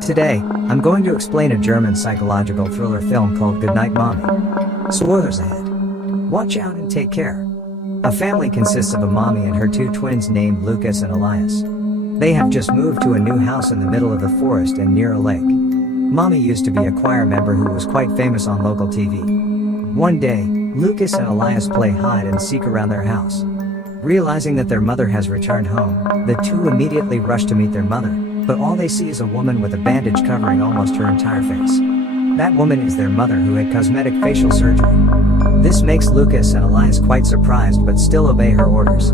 Today, I'm going to explain a German psychological thriller film called Goodnight Mommy. Spoilers ahead. Watch out and take care. A family consists of a mommy and her two twins named Lucas and Elias. They have just moved to a new house in the middle of the forest and near a lake. Mommy used to be a choir member who was quite famous on local TV. One day, Lucas and Elias play hide and seek around their house. Realizing that their mother has returned home, the two immediately rush to meet their mother, but all they see is a woman with a bandage covering almost her entire face. That woman is their mother who had cosmetic facial surgery. This makes Lucas and Elias quite surprised but still obey her orders.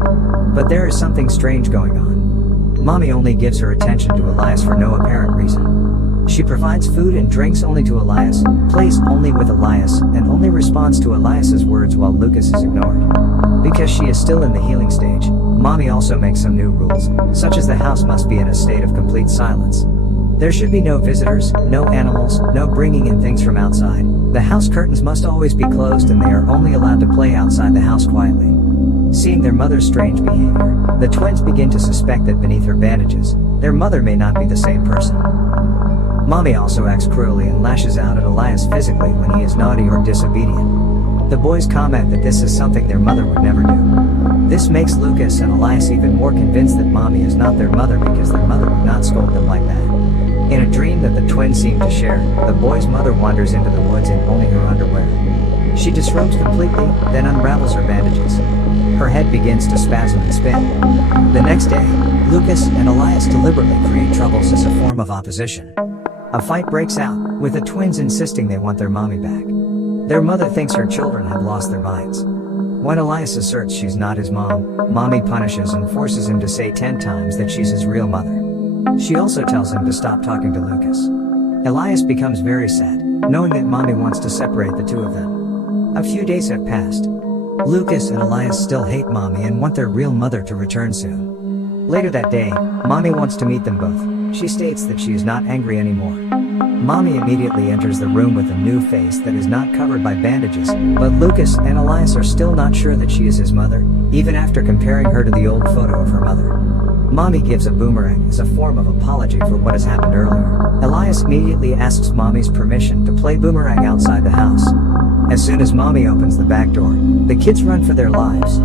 But there is something strange going on. Mommy only gives her attention to Elias for no apparent reason. She provides food and drinks only to Elias, plays only with Elias, and only responds to Elias's words while Lucas is ignored. Because she is still in the healing stage, Mommy also makes some new rules, such as the house must be in a state of complete silence. There should be no visitors, no animals, no bringing in things from outside. The house curtains must always be closed and they are only allowed to play outside the house quietly. Seeing their mother's strange behavior, the twins begin to suspect that beneath her bandages, their mother may not be the same person. Mommy also acts cruelly and lashes out at Elias physically when he is naughty or disobedient. The boys comment that this is something their mother would never do. This makes Lucas and Elias even more convinced that Mommy is not their mother because their mother would not scold them like that. In a dream that the twins seem to share, the boy's mother wanders into the woods in only her underwear. She disrobes completely, then unravels her bandages. Her head begins to spasm and spin. The next day, Lucas and Elias deliberately create troubles as a form of opposition. A fight breaks out, with the twins insisting they want their mommy back. Their mother thinks her children have lost their minds. When Elias asserts she's not his mom, Mommy punishes and forces him to say 10 times that she's his real mother. She also tells him to stop talking to Lucas. Elias becomes very sad, knowing that Mommy wants to separate the two of them. A few days have passed. Lucas and Elias still hate Mommy and want their real mother to return soon. Later that day, Mommy wants to meet them both. She states that she is not angry anymore. Mommy immediately enters the room with a new face that is not covered by bandages, but Lucas and Elias are still not sure that she is his mother, even after comparing her to the old photo of her mother. Mommy gives a boomerang as a form of apology for what has happened earlier. Elias immediately asks Mommy's permission to play boomerang outside the house. As soon as Mommy opens the back door, the kids run for their lives.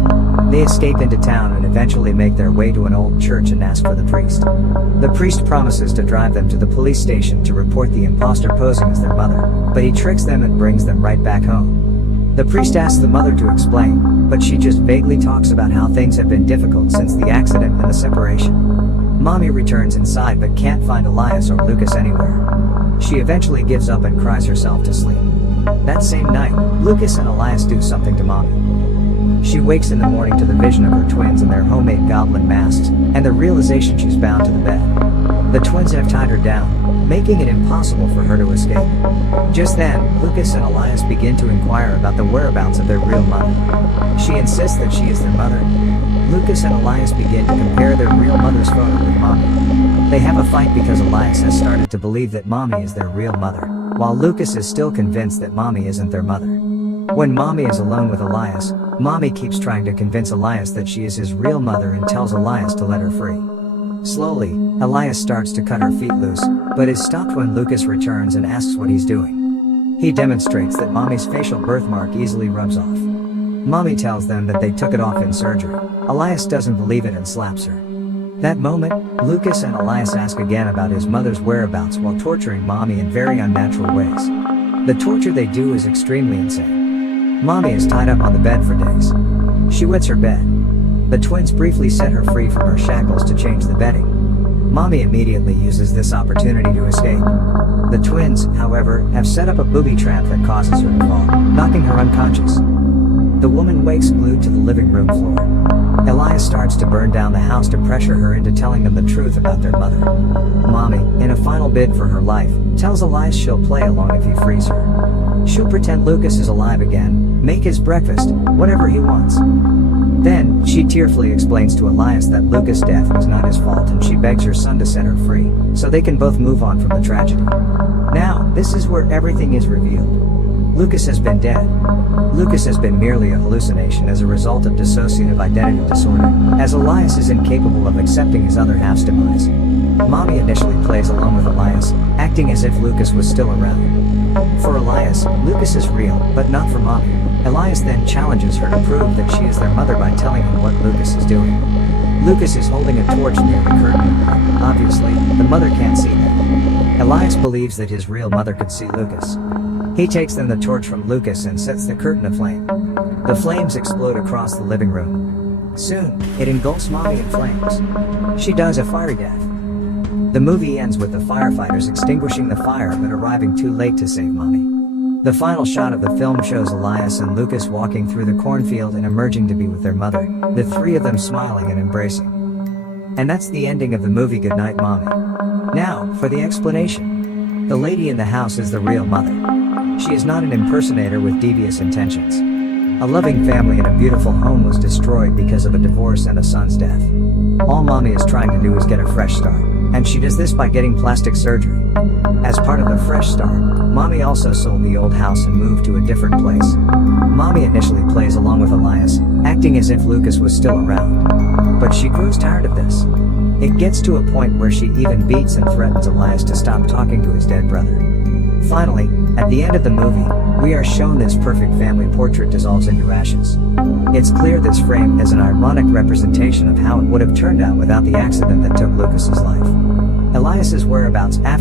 They escape into town and eventually make their way to an old church and ask for the priest. The priest promises to drive them to the police station to report the imposter posing as their mother, but he tricks them and brings them right back home. The priest asks the mother to explain, but she just vaguely talks about how things have been difficult since the accident and the separation. Mommy returns inside but can't find Elias or Lucas anywhere. She eventually gives up and cries herself to sleep. That same night, Lucas and Elias do something to Mommy. She wakes in the morning to the vision of her twins in their homemade goblin masks, and the realization she's bound to the bed. The twins have tied her down, making it impossible for her to escape. Just then, Lucas and Elias begin to inquire about the whereabouts of their real mother. She insists that she is their mother. Lucas and Elias begin to compare their real mother's photo with Mommy. They have a fight because Elias has started to believe that Mommy is their real mother, while Lucas is still convinced that Mommy isn't their mother. When Mommy is alone with Elias, Mommy keeps trying to convince Elias that she is his real mother and tells Elias to let her free. Slowly, Elias starts to cut her feet loose, but is stopped when Lucas returns and asks what he's doing. He demonstrates that Mommy's facial birthmark easily rubs off. Mommy tells them that they took it off in surgery. Elias doesn't believe it and slaps her. That moment, Lucas and Elias ask again about his mother's whereabouts while torturing Mommy in very unnatural ways. The torture they do is extremely insane. Mommy is tied up on the bed for days. She wets her bed. The twins briefly set her free from her shackles to change the bedding. Mommy immediately uses this opportunity to escape. The twins, however, have set up a booby trap that causes her to fall, knocking her unconscious. The woman wakes glued to the living room floor. Elias starts to burn down the house to pressure her into telling them the truth about their mother. Mommy, in a final bid for her life, tells Elias she'll play along if he frees her. She'll pretend Lucas is alive again, make his breakfast, whatever he wants. Then, she tearfully explains to Elias that Lucas' death was not his fault and she begs her son to set her free, so they can both move on from the tragedy. Now, this is where everything is revealed. Lucas has been dead. Lucas has been merely a hallucination as a result of dissociative identity disorder, as Elias is incapable of accepting his other half's demise. Mommy initially plays along with Elias, acting as if Lucas was still around. For Elias, Lucas is real, but not for Mommy. Elias then challenges her to prove that she is their mother by telling him what Lucas is doing. Lucas is holding a torch near the curtain, but obviously, the mother can't see that. Elias believes that his real mother could see Lucas. He takes then the torch from Lucas and sets the curtain aflame. The flames explode across the living room. Soon, it engulfs Mommy in flames. She dies a fiery death. The movie ends with the firefighters extinguishing the fire but arriving too late to save Mommy. The final shot of the film shows Elias and Lucas walking through the cornfield and emerging to be with their mother, the three of them smiling and embracing. And that's the ending of the movie Goodnight Mommy. Now, for the explanation. The lady in the house is the real mother. She is not an impersonator with devious intentions. A loving family and a beautiful home was destroyed because of a divorce and a son's death. All Mommy is trying to do is get a fresh start, and she does this by getting plastic surgery. As part of the fresh start, Mommy also sold the old house and moved to a different place. Mommy initially plays along with Elias, acting as if Lucas was still around. But she grows tired of this. It gets to a point where she even beats and threatens Elias to stop talking to his dead brother. Finally, at the end of the movie, we are shown this perfect family portrait dissolves into ashes. It's clear this frame is an ironic representation of how it would have turned out without the accident that took Lucas's life. Elias's whereabouts after